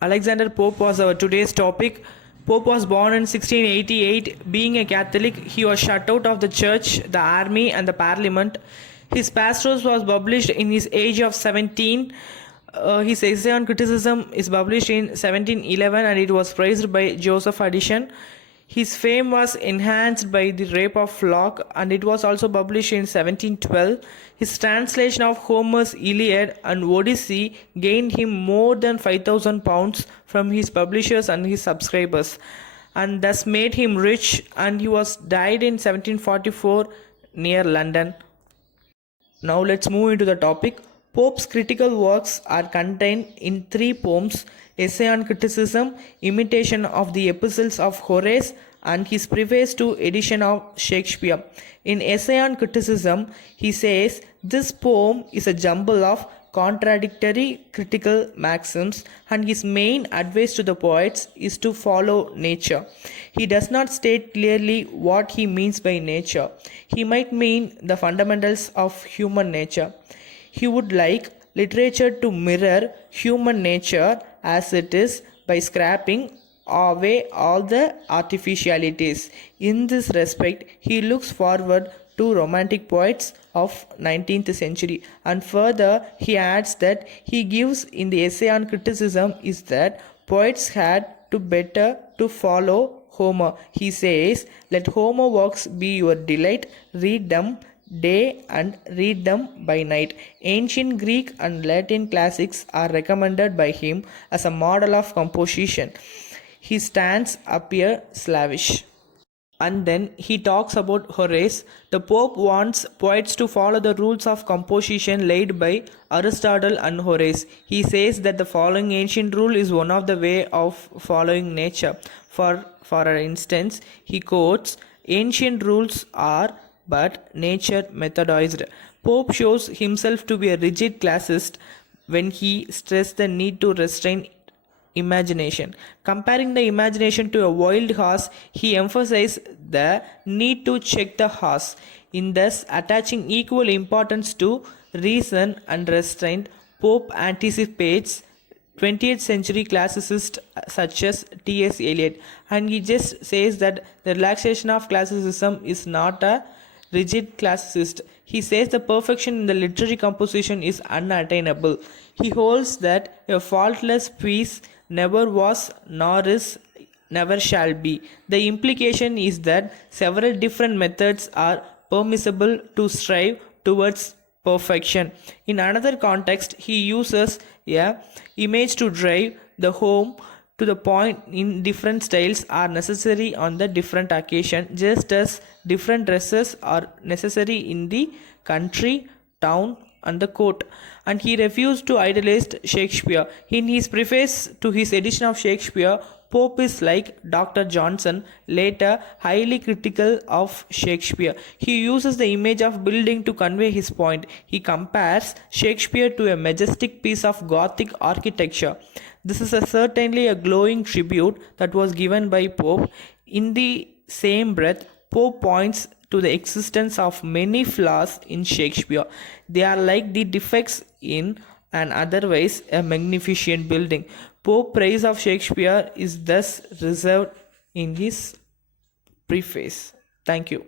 Alexander Pope was our today's topic. Pope was born in 1688. Being a Catholic, he was shut out of the church, the army, and the parliament. His pastorals was published in his age of 17. His essay on criticism is published in 1711 and it was praised by Joseph Addison. His fame was enhanced by the rape of Locke and it was also published in 1712. His translation of Homer's Iliad and Odyssey gained him more than £5,000 from his publishers and his subscribers and thus made him rich, and he was died in 1744 near London. Now let's move into the topic. Pope's critical works are contained in 3 poems: Essay on Criticism, Imitation of the Epistles of Horace, and his preface to edition of Shakespeare. In Essay on Criticism, he says, "This poem is a jumble of contradictory critical maxims, and his main advice to the poets is to follow nature." He does not state clearly what he means by nature. He might mean the fundamentals of human nature. He would like literature to mirror human nature as it is by scrapping away all the artificialities. In this respect, he looks forward to romantic poets of 19th century, and further he adds that he gives in the Essay on Criticism is that poets had to better to follow Homer. He says, "Let Homer works be your delight, read them day and read them by night." Ancient Greek and Latin classics are recommended by him as a model of composition. His stance appear slavish. And then he talks about Horace. The Pope wants poets to follow the rules of composition laid by Aristotle and Horace. He says that the following ancient rule is one of the way of following nature. For instance, he quotes, "Ancient rules are but nature methodized." Pope shows himself to be a rigid classist when he stressed the need to restrain imagination. Comparing the imagination to a wild horse, he emphasized the need to check the horse, in thus attaching equal importance to reason and restraint. Pope anticipates 20th century classicists such as T.S. Eliot, and he just says that the relaxation of classicism is not a rigid classicist. He says the perfection in the literary composition is unattainable. He holds that a faultless piece never was, nor is, never shall be. The implication is that several different methods are permissible to strive towards perfection. In another context, he uses a image to drive the home to the point in different styles are necessary on the different occasion, just as different dresses are necessary in the country, town, and the court. And he refused to idolize Shakespeare. In his preface to his edition of Shakespeare, Pope is like Dr. Johnson, later highly critical of Shakespeare. He uses the image of building to convey his point. He compares Shakespeare to a majestic piece of Gothic architecture. This is certainly a glowing tribute that was given by Pope. In the same breath, Pope points to the existence of many flaws in Shakespeare. They are like the defects in an otherwise a magnificent building. Pope's praise of Shakespeare is thus reserved in his preface. Thank you.